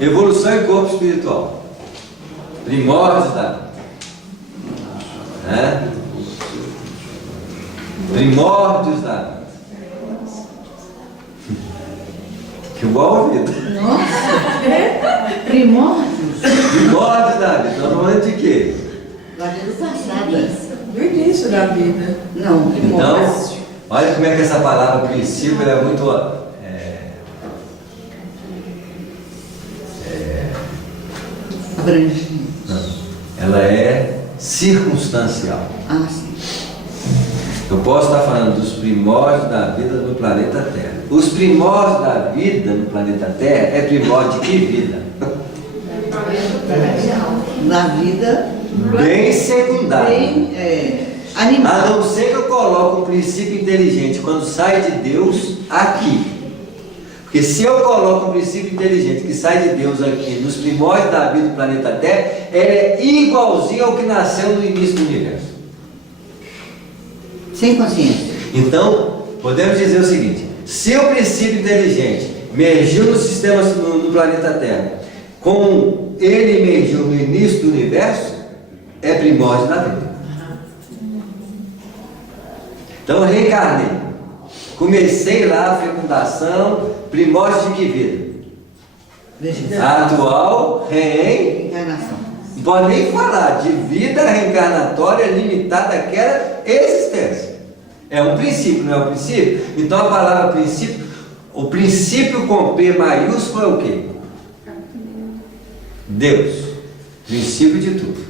evolução e corpo espiritual. Primórdios da vida. Né? Primórdios da vida. Que igual a vida. Nossa! Primórdios? Primórdios da vida. Estamos falando de quê? Da vida passada. Do início da vida. Não, Então, olha como é que essa palavra princípio ela é muito abrangente. ela é circunstancial. Ah, sim. Eu posso estar falando dos primórdios da vida no planeta Terra. Os primórdios da vida no planeta Terra é primórdio de que vida? Na vida Bem secundária. bem animal. A não ser que eu coloque um princípio inteligente quando sai de Deus aqui. Porque se eu coloco um princípio inteligente que sai de Deus aqui, nos primórdios da vida do planeta Terra, ele é igualzinho ao que nasceu no início do universo. Sem consciência. Então, podemos dizer o seguinte: se o princípio inteligente emergiu no sistema, no planeta Terra, como ele emergiu no início do universo, é primórdio da vida. Então, eu reencarnei. Comecei lá a fecundação, primórdio de que vida? Veja. A atual Encarnação. não pode nem falar de vida reencarnatória limitada àquela existência. É um princípio, não é um princípio? Então a palavra princípio, o princípio com P maiúsculo é o quê? Deus, princípio de tudo,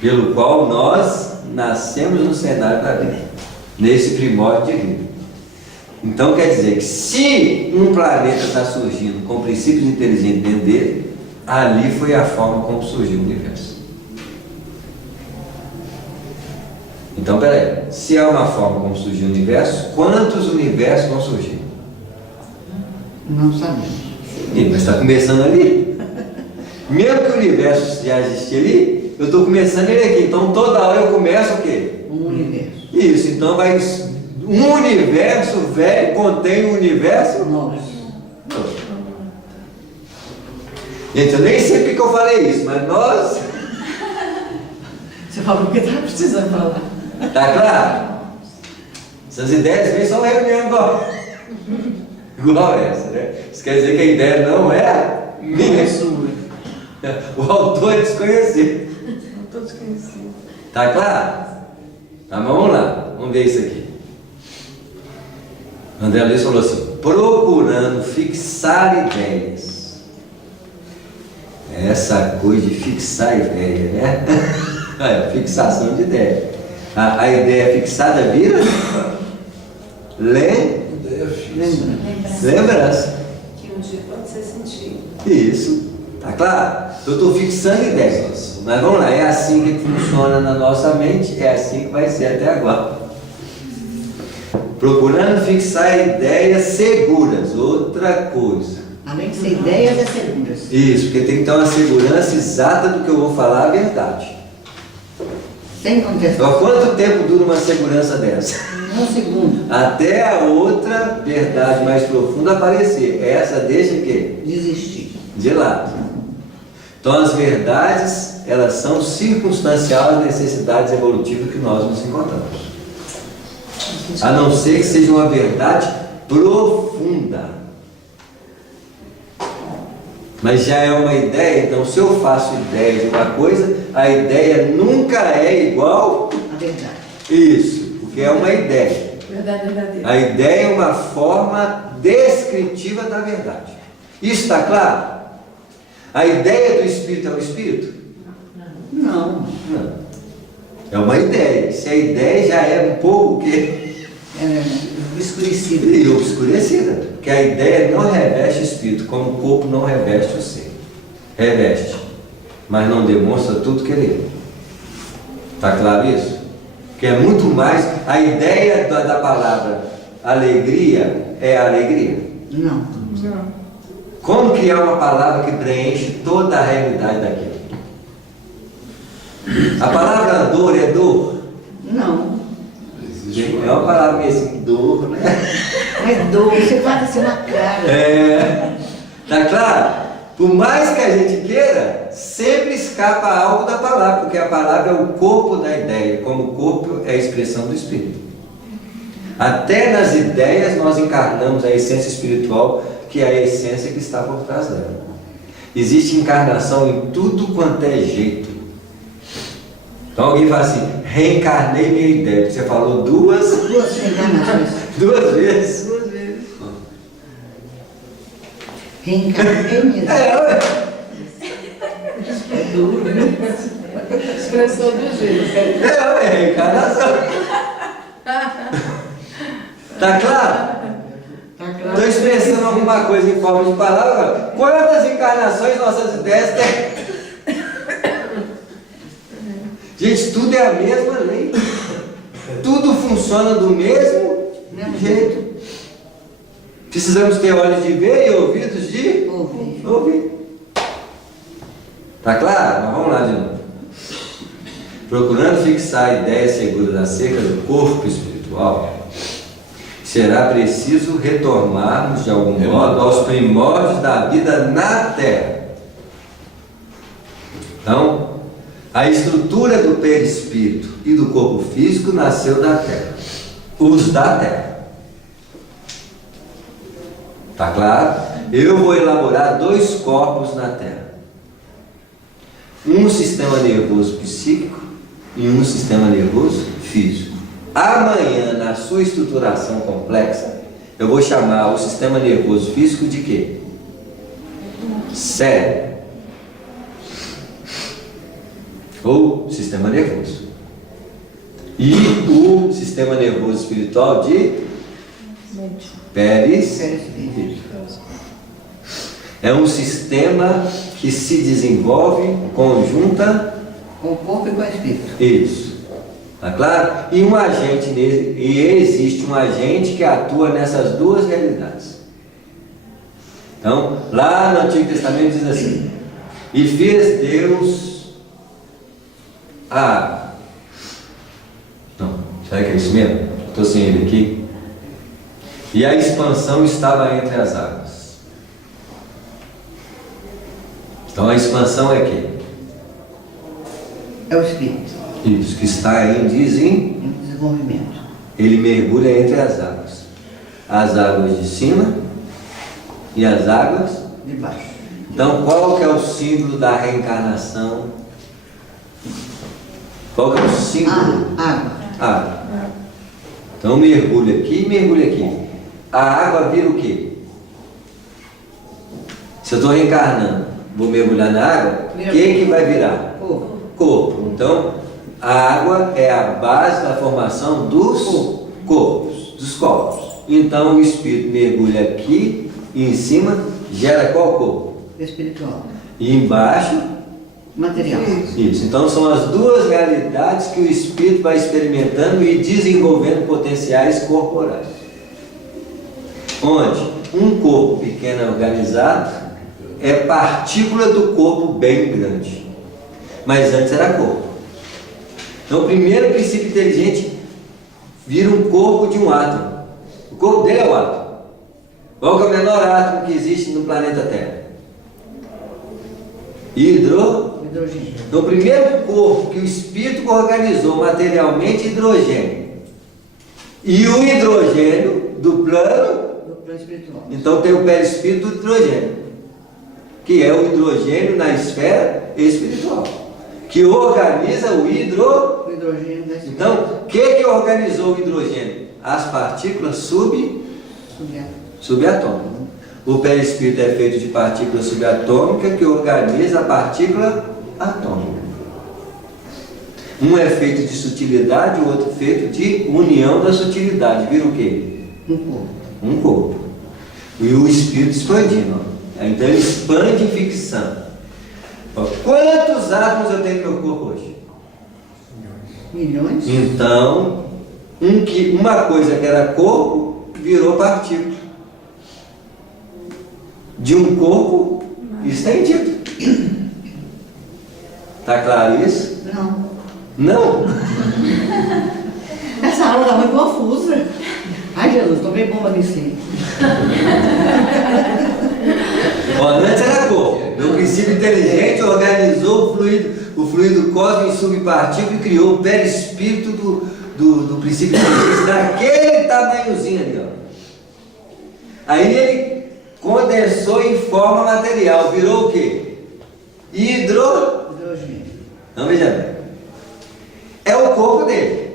pelo qual nós nascemos no cenário da vida, nesse primórdio de vida. Então quer dizer que se um planeta está surgindo com princípios inteligentes dentro dele, ali foi a forma como surgiu o universo. Então, peraí, se é uma forma como surgiu o universo, quantos universos vão surgir? Não sabemos. Mas está começando ali. Mesmo que o universo já existe ali, eu estou começando ele aqui. Então, toda hora eu começo o quê? Um universo. Isso, então vai... Um universo velho contém um universo Novo. novo. Gente, eu nem sei porque eu falei isso, mas nós... Você falou que estava precisando falar. Tá claro? Essas ideias vêm só reunião igual essa, né? Isso quer dizer que a ideia não é minha. O autor é desconhecido. São todos conhecidos. Tá claro? Tá, mas vamos lá, vamos ver isso aqui. André Luiz falou assim: procurando fixar ideias. Essa coisa de fixar ideia, né? É, fixação de ideia. A ideia fixada vira lembrança. Que um dia pode ser sentido. Isso, tá claro? Eu estou fixando ideias. Mas vamos lá, é assim que funciona na nossa mente, é assim que vai ser até agora. Procurando fixar ideias seguras, outra coisa. Além de ser ideias, é seguras. Isso, porque tem que ter uma segurança exata do que eu vou falar a verdade. Sem contestação. Então, quanto tempo dura uma segurança dessa? Um segundo. Até a outra verdade mais profunda aparecer. Essa deixa o quê? Desistir. De lado. Então as verdades, elas são circunstanciais às necessidades evolutivas que nós nos encontramos. A não ser que seja uma verdade profunda. Mas já é uma ideia, então se eu faço ideia de uma coisa, a ideia nunca é igual. A verdade. Isso, porque é uma ideia. Verdade verdadeira. A ideia é uma forma descritiva da verdade. Isso está claro? A ideia do Espírito é o Espírito? Não. Não. É uma ideia. Se a ideia já é um pouco o quê? É escurecida. E obscurecida. Porque a ideia não reveste o Espírito, como o corpo não reveste o ser. Reveste, mas não demonstra tudo que ele é. Está claro isso? Porque é muito mais... A ideia da palavra alegria é alegria. Não. Não. Como criar uma palavra que preenche toda a realidade daquilo? A palavra dor é dor? Não. É uma palavra meio assim, dor, né? É dor. Você faz assim na cara. É. Tá claro? Por mais que a gente queira, sempre escapa algo da palavra, porque a palavra é o corpo da ideia, como o corpo é a expressão do Espírito. Até nas ideias nós encarnamos a essência espiritual, que é a essência que está por trás dela. Existe encarnação em tudo quanto é jeito. Então alguém fala assim, reencarnei minha ideia. Você falou duas reencarnações. duas vezes. Duas vezes. Reencarnei minha ideia. É duro, né? Expressou duas vezes. É reencarnação. Tá claro? Tá claro? Estou expressando alguma coisa em forma de palavra. Quantas encarnações nossas ideias têm? Gente, tudo é a mesma lei. Tudo funciona do mesmo jeito. Precisamos ter olhos de ver e ouvidos de ouvir. Tá claro? Mas vamos lá de novo. Procurando fixar ideias seguras acerca do corpo espiritual, será preciso retornarmos de algum modo aos primórdios da vida na Terra. Então, a estrutura do perispírito e do corpo físico nasceu da Terra. Os da Terra. Tá claro? Eu vou elaborar dois corpos na Terra. Um sistema nervoso psíquico e um sistema nervoso físico. Amanhã, na sua estruturação complexa, eu vou chamar o sistema nervoso físico de quê? Cérebro. Ou sistema nervoso. E o sistema nervoso espiritual de perispírito. É um sistema que se desenvolve conjunta Com o corpo e com o espírito. Isso. Tá claro? E um agente nele, e existe um agente que atua nessas duas realidades. Então, lá no Antigo Testamento diz assim: e fez Deus a água. Não, será que é isso mesmo? Estou sem ele aqui. E a expansão estava entre as águas. Então a expansão é quê? É o espírito. Isso, que está em Em desenvolvimento. ele mergulha entre as águas. As águas de cima e as águas. De baixo. Então, qual que é o símbolo da reencarnação? Qual que é o símbolo? Água. Água. Então, mergulha aqui e mergulha aqui. A água vira o quê? Se eu estou reencarnando, vou mergulhar na água, o que vai virar? Corpo. Corpo. Então, a água é a base da formação dos corpos, dos corpos. Então, o espírito mergulha aqui e em cima gera qual corpo? Espiritual. E embaixo? Material. Isso. Então, são as duas realidades que o espírito vai experimentando e desenvolvendo potenciais corporais. Onde um corpo pequeno organizado é partícula do corpo bem grande. Mas antes era corpo. Então, o primeiro princípio inteligente vira um corpo de um átomo. O corpo dele é o átomo. Qual que é o menor átomo que existe no planeta Terra? Hidrogênio. Então, o primeiro corpo que o espírito organizou materialmente, hidrogênio. E o hidrogênio do plano. Do plano espiritual. Então, tem o perispírito do hidrogênio, que é o hidrogênio na esfera espiritual, que organiza o O hidrogênio da espírito. Então, o que organizou o hidrogênio? As partículas subatômicas. O perispírito é feito de partículas subatômicas que organiza a partícula atômica. Um é feito de sutilidade, o outro feito de união da sutilidade. Vira o quê? Um corpo. Um corpo. E o espírito expandindo. Ó. Então ele expande em ficção. Ó, quantos átomos eu tenho no meu corpo hoje? Milhões. Então, uma coisa que era corpo virou partícula. De um corpo estendido. Está claro isso? Não. Não? Essa aula está muito confusa. Ai, Jesus, tomei bomba nisso aí. Antes era corpo. Meu princípio inteligente organizou o fluido cósmico em subpartícula e criou o perispírito do princípio inteligente daquele tamanhozinho ali, ó. Aí ele condensou em forma material, virou o quê? Hidrogênio. Então veja bem. É o corpo dele.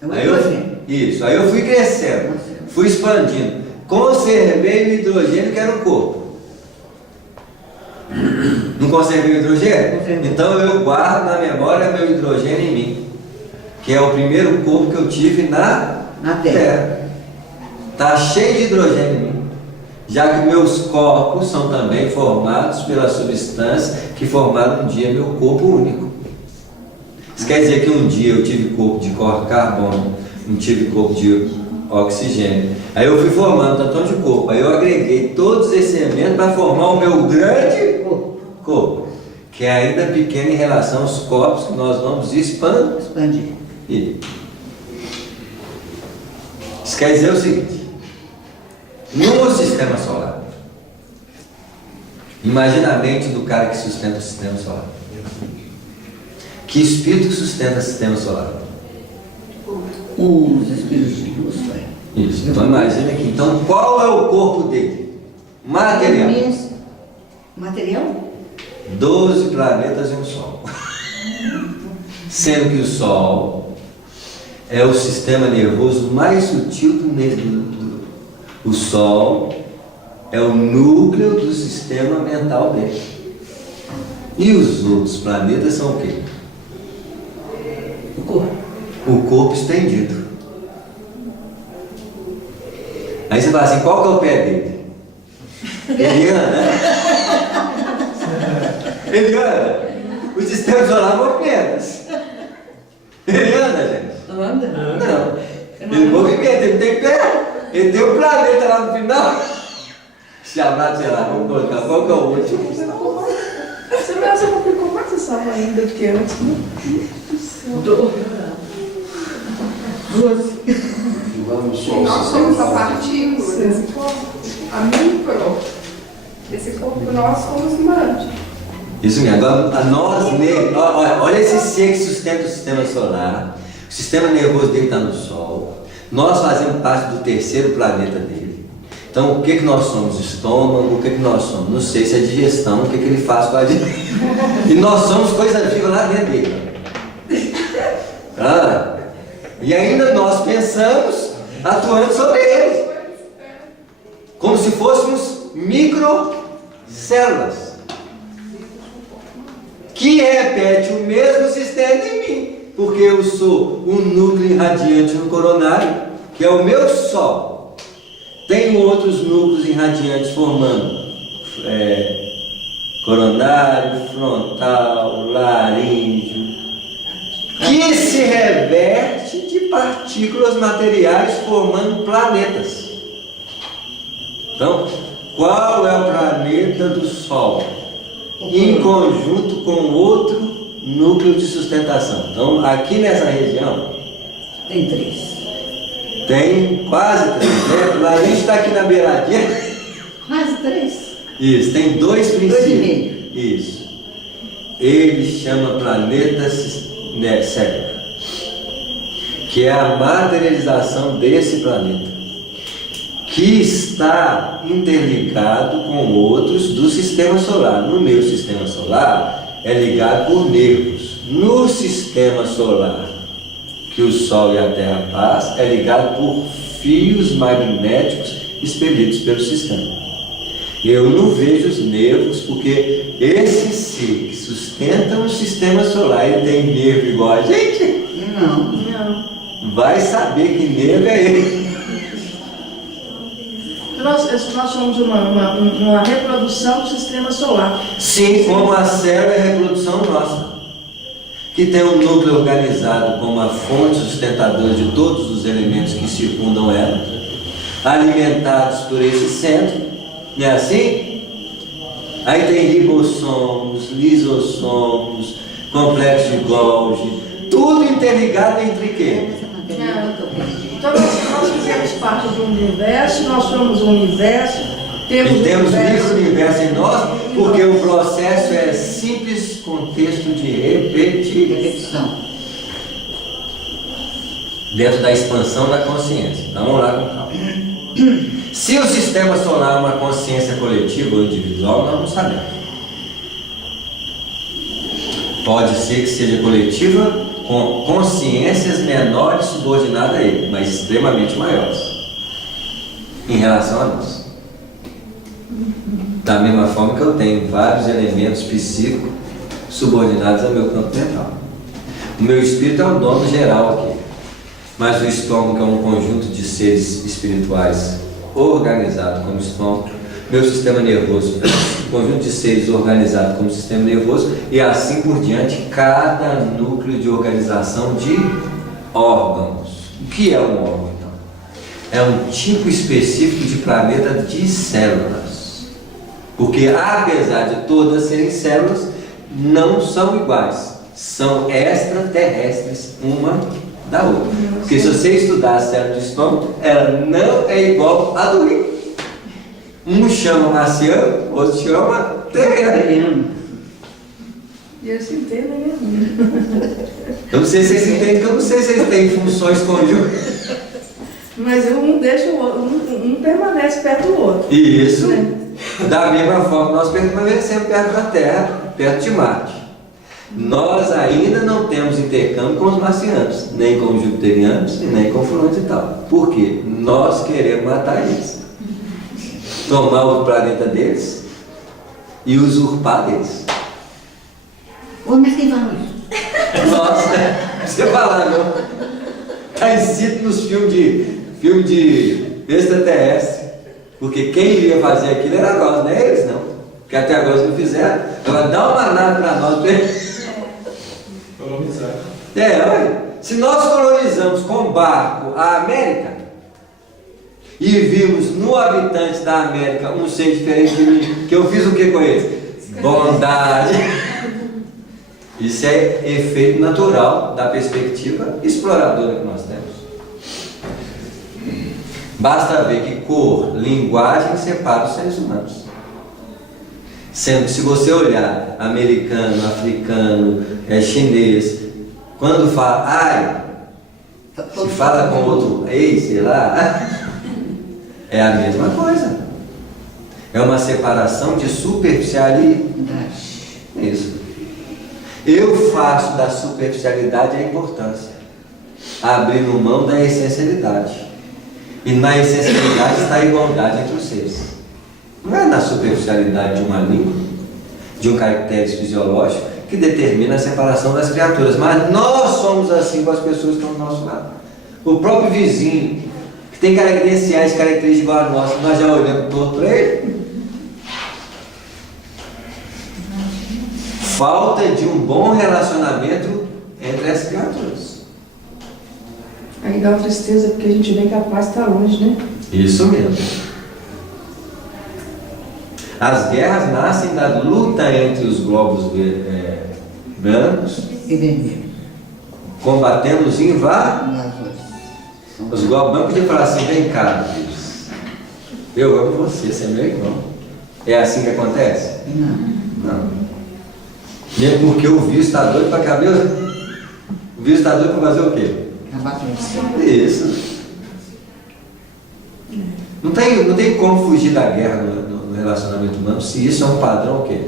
É o Aí hidrogênio. Isso, aí eu fui crescendo, fui expandindo. Conservei o hidrogênio que era o corpo. Não conservei o hidrogênio? Conservei. Então eu guardo na memória meu hidrogênio em mim, que é o primeiro corpo que eu tive na Terra. Está cheio de hidrogênio em mim, já que meus corpos são também formados pela substância que formaram um dia meu corpo único. Isso quer dizer que um dia eu tive corpo de carbono, não tive corpo de oxigênio. Aí eu fui formando um tantão de corpo. Aí eu agreguei todos esses elementos para formar o meu grande corpo, que é ainda pequeno em relação aos corpos que nós vamos Expandir. Isso quer dizer o seguinte: no sistema solar, imagina a mente do cara que sustenta o sistema solar. Que espírito que sustenta o sistema solar? Os espíritos de luz, vai. Isso. Então imagina aqui. Então qual é o corpo dele? Material. Material? 12 planetas e um Sol. Sendo que o Sol é o sistema nervoso mais sutil o Sol é o núcleo do sistema mental dele. E os outros planetas são o quê? O corpo. O corpo estendido. Aí você fala assim, qual que é o pé dele? Ele anda. Ele anda. O sistema solar movimenta. Ele anda, gente. Anda? Não. Ele movimenta, ele tem pé. Ele tem um planeta lá no final. Chamado, sei lá, vamos colocar, qual que é o último? Você complicou mais essa ainda do que antes, né? 12. Nós somos a partícula desse corpo, a micro desse corpo, nós somos imante. Isso mesmo. Agora, a nós mesmos, olha esse ser que sustenta o sistema solar. O sistema nervoso dele está no Sol. Nós fazemos parte do terceiro planeta dele. Então, o que nós somos? Estômago, o que nós somos? Não sei se é digestão, o que ele faz com a gente. E nós somos coisa viva lá dentro dele. E ainda nós pensamos atuando sobre eles, como se fôssemos microcélulas, que repete o mesmo sistema em mim, porque eu sou um núcleo irradiante no coronário, que é o meu Sol. Tenho outros núcleos irradiantes formando coronário, frontal, laríngeo, que se reverte de partículas materiais formando planetas. Então, qual é o planeta do Sol? Em conjunto com outro núcleo de sustentação. Então, aqui nessa região Tem 3. tem quase 3, né? A gente está aqui na beiradinha. Quase 3. Isso, tem 2 princípios. 2,5. Isso. Ele chama planeta cérebro, que é a materialização desse planeta, que está interligado com outros do sistema solar. No meu sistema solar é ligado por nervos. No sistema solar que o Sol e a Terra passam, é ligado por fios magnéticos expelidos pelo sistema. Eu não vejo os nervos, porque esse ser que sustenta o sistema solar, ele tem nervo igual a gente? Não. Vai saber que nervo é ele. Nós somos uma reprodução do sistema solar. Sim, como a célula é a reprodução nossa, que tem um núcleo organizado como a fonte sustentadora de todos os elementos que circundam ela, alimentados por esse centro. Não é assim? Aí tem ribossomos, lisossomos, complexo de Golgi, tudo interligado entre quê? Então nós fizemos parte de um universo, nós somos um universo, E temos micro-universo em nós, porque o processo é simples contexto de repetição. Dentro da expansão da consciência. Então vamos lá com calma. Se o sistema solar é uma consciência coletiva ou individual, nós não sabemos. Pode ser que seja coletiva com consciências menores subordinadas a ele, mas extremamente maiores em relação a nós. Da mesma forma que eu tenho vários elementos psíquicos subordinados ao meu campo mental. O meu espírito é o dono geral aqui, mas o estômago é um conjunto de seres espirituais organizado como estômago, meu sistema nervoso, um conjunto de seres organizado como sistema nervoso, e assim por diante, cada núcleo de organização de órgãos. O que é um órgão, então? É um tipo específico de planeta de células, porque apesar de todas serem células, não são iguais, são extraterrestres uma da outra. Porque se você estudar a célula do estômago, ela não é igual a do rim. Um chama marciano, outro chama terreno. E eles se entendem, né? Eu não sei se vocês entendem, porque eu não sei se eles têm funções conjuntas. Mas um deixa o outro, um permanece perto do outro. Isso. Né? Da mesma forma, nós permanecemos perto da Terra, perto de Marte. Nós ainda não temos intercâmbio com os marcianos, nem com os jupiterianos e nem com fulanos e tal. Por quê? Nós queremos matar eles, tomar o planeta deles e usurpar deles. Ô, mas quem falou isso? Nossa, você falar, não? Está escrito nos filme de extraterrestre, porque quem iria fazer aquilo era nós, não é eles não. Porque até agora eles não fizeram. Agora dá uma nave para nós. Olha, se nós colonizamos com barco a América e vimos no habitante da América um ser diferente de mim, que eu fiz o que com eles? Bondade. Isso é efeito natural da perspectiva exploradora que nós temos. Basta ver que cor, linguagem separa os seres humanos. Sendo que se você olhar americano, africano, chinês, quando fala ai, se fala com outro ei, sei lá, é a mesma coisa. É uma separação de superficialidade. Isso. Eu faço da superficialidade a importância, abrindo mão da essencialidade. E na essencialidade está a igualdade entre os seres. Não é na superficialidade de uma língua, de um caractere fisiológico, que determina a separação das criaturas. Mas nós somos assim com as pessoas que estão do nosso lado. O próprio vizinho, que tem características igual a nossa, nós já olhamos torto para ele. Falta de um bom relacionamento entre as criaturas. Aí dá uma tristeza, porque a gente vê que a paz está longe, né? Isso mesmo. As guerras nascem da luta entre os globos brancos E vermelho. combatendo os invasores. E azuis. Os globos brancos podiam falar assim: vem cá, Deus, eu amo você, você é meu irmão. É assim que acontece? Não. Não. Mesmo porque o vírus está doido para caber. O vírus está doido para fazer o quê? Acabar com isso. Isso. Não tem como fugir da guerra no relacionamento humano, se isso é um padrão o quê?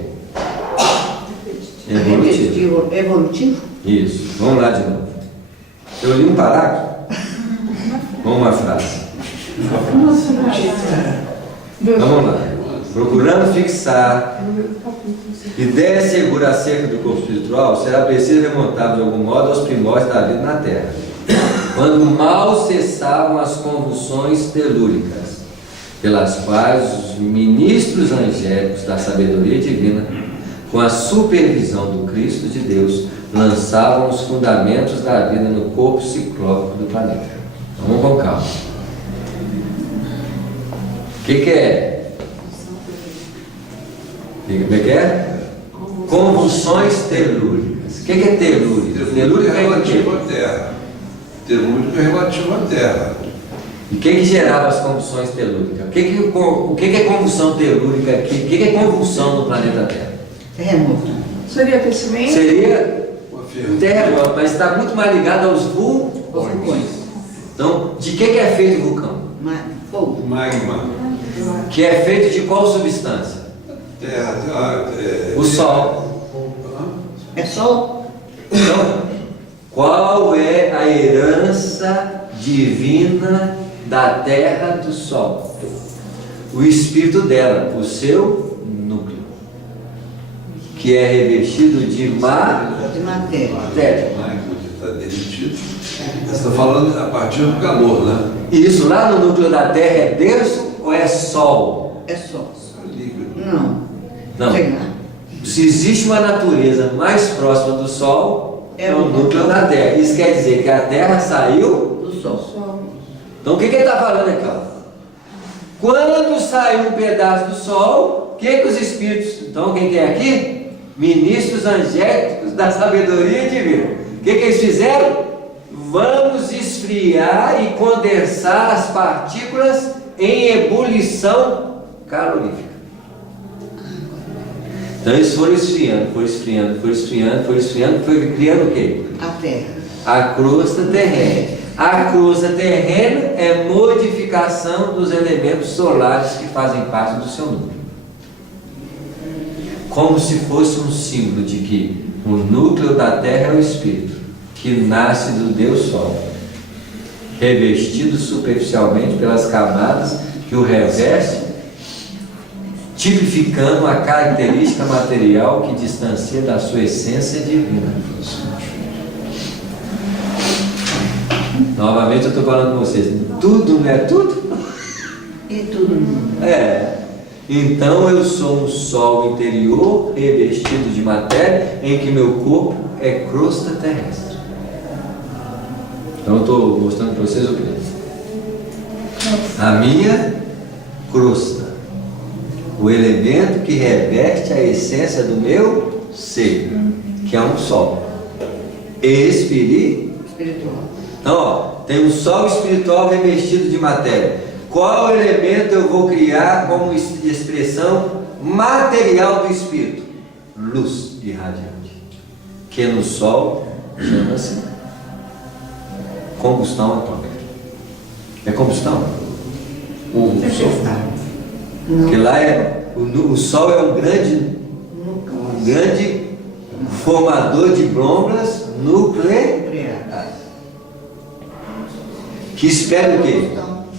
Evolutivo. Evolutivo? Isso. Vamos lá de novo. Eu li um parágrafo com uma frase. Vamos lá. Procurando fixar ideia segura acerca do corpo espiritual, será preciso remontar de algum modo aos primórdios da vida na Terra, quando mal cessavam as convulsões telúricas, pelas quais os ministros angélicos da sabedoria divina, com a supervisão do Cristo de Deus, lançavam os fundamentos da vida no corpo ciclópico do planeta. Vamos com calma. O que é? Como é que é? Convulsões telúricas. O que é telúrico? Telúrico é relativo à Terra. Telúrico é relativo à Terra. E o que gerava as convulsões telúricas? O que é convulsão telúrica aqui? O que é convulsão no planeta Terra? Terremoto. Seria aquecimento? Seria um terremoto, mas está muito mais ligado aos vulcões. Então, de que é feito o vulcão? Fogo. Magma. Que é feito de qual substância? Terra. O Sol. É sol? Então, qual é a herança divina da Terra do Sol? O espírito dela, o seu núcleo, que é revestido de De matéria. Magma que está derretido. Você está falando a partir do calor, né? Isso lá no núcleo da Terra é Deus ou é Sol? É sol. Líquido. Não. Não. Sei lá. Se existe uma natureza mais próxima do Sol, é o núcleo da Terra. Isso quer dizer que a Terra saiu. Do sol. Sol. Então o que ele está falando aqui? Ó? Quando saiu um pedaço do Sol, o que os espíritos, então quem é aqui? Ministros angélicos da sabedoria divina. O que eles fizeram? Vamos esfriar e condensar as partículas em ebulição calorífica. Então eles foram esfriando, foi criando o quê? A terra. A crosta terrena. A crosta terrena é modificação dos elementos solares que fazem parte do seu núcleo. Como se fosse um símbolo de que o núcleo da Terra é o Espírito, que nasce do Deus Sol, revestido superficialmente pelas camadas que o reveste, tipificando a característica material que distancia da sua essência divina. Novamente eu estou falando com vocês, tudo não é tudo? E tudo no mundo. É. Então eu sou um sol interior revestido de matéria em que meu corpo é crosta terrestre. Então eu estou mostrando para vocês o que? A minha crosta, o elemento que reveste a essência do meu ser, que é um sol espiritual. Então, ó, tem um sol espiritual revestido de matéria. Qual elemento eu vou criar como expressão material do espírito? Luz irradiante, que no sol chama-se combustão atômica. É combustão? O sol. Porque lá o sol é um grande formador de bombas nucleares. Que espera o quê?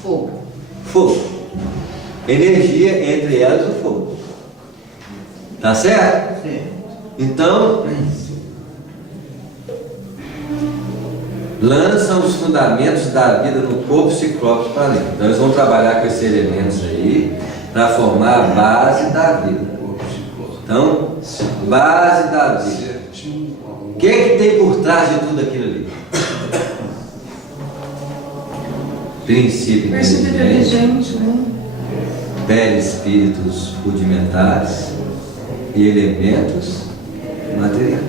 Fogo. Fogo. Energia, entre elas o fogo. Tá certo? Certo. Então, lançam os fundamentos da vida no corpo ciclópico para dentro. Então eles vão trabalhar com esses elementos aí para formar a base da vida. Então, base da vida. O que tem por trás de tudo aquilo ali? Princípio inteligente, né? Perispíritos rudimentares e elementos materiais.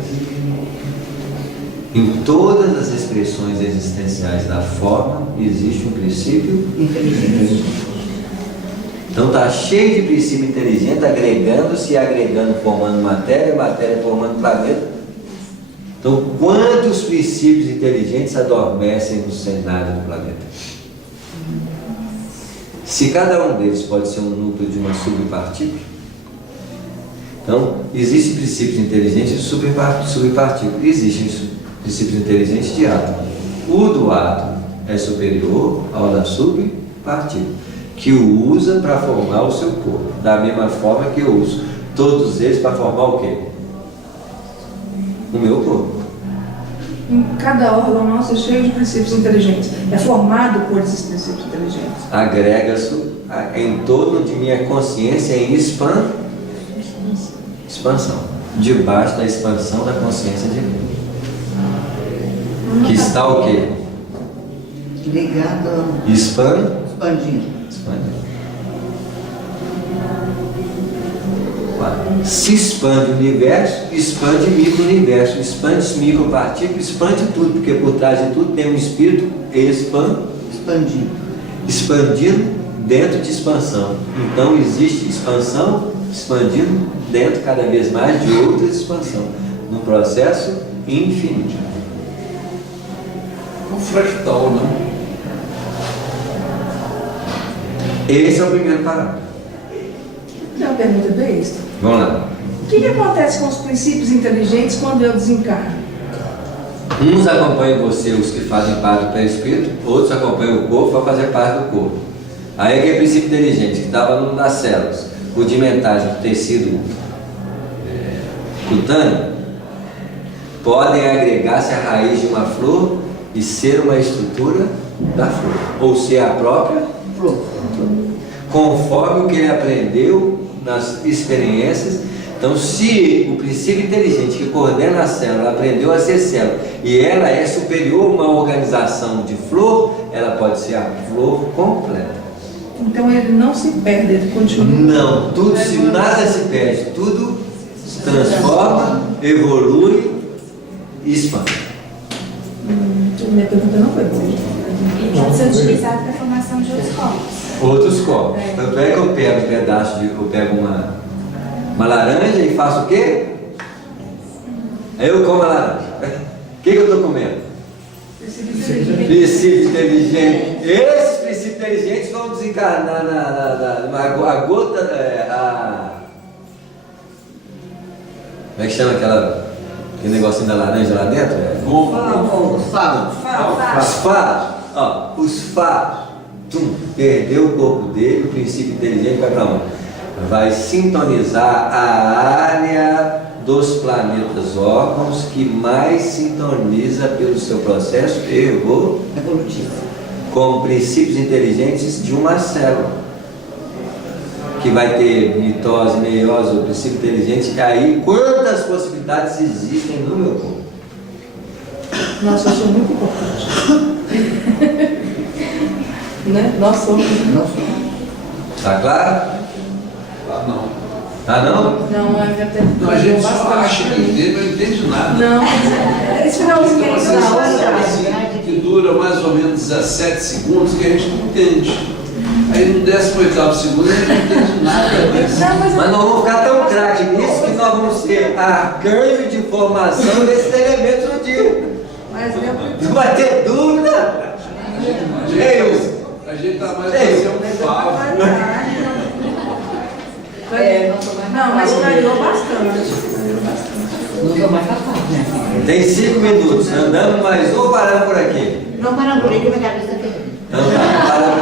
Em todas as expressões existenciais da forma existe um princípio inteligente. Então está cheio de princípio inteligente agregando-se e agregando, formando matéria, matéria formando planeta. Então quantos princípios inteligentes adormecem no cenário do planeta? Se cada um deles pode ser um núcleo de uma subpartícula, então existem princípios inteligentes de subpartícula, existem princípios inteligentes de átomo. O do átomo é superior ao da subpartícula, que o usa para formar o seu corpo, da mesma forma que eu uso todos eles para formar o quê? O meu corpo. Em cada órgão nosso é cheio de princípios inteligentes. É formado por esses princípios inteligentes. Agrega-se em torno de minha consciência em expansão. Debaixo da expansão da consciência divina. Que está o quê? Ligado ao expandindo. Se expande o universo, expande micro-universo, expande micropartículas, expande tudo, porque por trás de tudo tem um espírito expandindo. expandindo dentro de expansão. Então existe expansão, expandindo dentro cada vez mais de outra expansão, num processo infinito. Um fractal, né? Esse é o primeiro parágrafo. Tem uma pergunta besta. Vamos lá. O que acontece com os princípios inteligentes quando eu desencarno? Uns acompanham você, os que fazem parte do perispírito, outros acompanham o corpo para fazer parte do corpo. Aí aquele princípio inteligente que estava numa das células, rudimentares do tecido cutâneo, podem agregar-se à raiz de uma flor e ser uma estrutura da flor, ou ser a própria flor, conforme o que ele aprendeu nas experiências. Então, se o princípio inteligente que coordena a célula aprendeu a ser célula e ela é superior a uma organização de flor, ela pode ser a flor completa. Então ele não se perde, ele continua. Não, tudo, se nada se perde, tudo se transforma, evolui e expande. Minha pergunta não foi boa. E pode ser utilizado para a formação de outros corpos. Outros corpos. Tanto é que eu pego um pedaço de. Eu pego uma laranja e faço o quê? Aí eu como a laranja. O que eu estou comendo? Princípio inteligente. Esses princípios inteligentes vão desencarnar a gota. Como é que chama aquele negocinho da laranja lá dentro? Os fados. Os faros. Ó, os faros. Perdeu o corpo dele, o princípio inteligente vai para onde? Vai sintonizar a área dos planetas órgãos que mais sintoniza pelo seu processo Evolutivo. como princípios inteligentes de uma célula, que vai ter mitose, meiose, o princípio inteligente. E aí, quantas possibilidades existem no meu corpo? Nossa, eu sou muito importante. Né? Nós somos. Tá claro? Ah, não. Ah, não? Não, a minha pergunta Não, a gente só bastante acha pra que mim. entende, não entende nada. Não, esse finalzinho Então, aí às da vezes, hora. assim, que dura mais ou menos 17 segundos, que a gente não entende. Aí no 18º segundo a gente não entende nada. Mas nós vamos ficar tão craque nisso que nós vamos ter arcanjo de informação desses elementos no dia. Mas Não vai ter dúvida. A gente está mais para ser um favo. não, mas clareou bastante. Não sou mais capaz, né? Tem 5 minutos. Andamos mais ou paramos por aqui? Não para por aí que minha cabeça tem. Então, para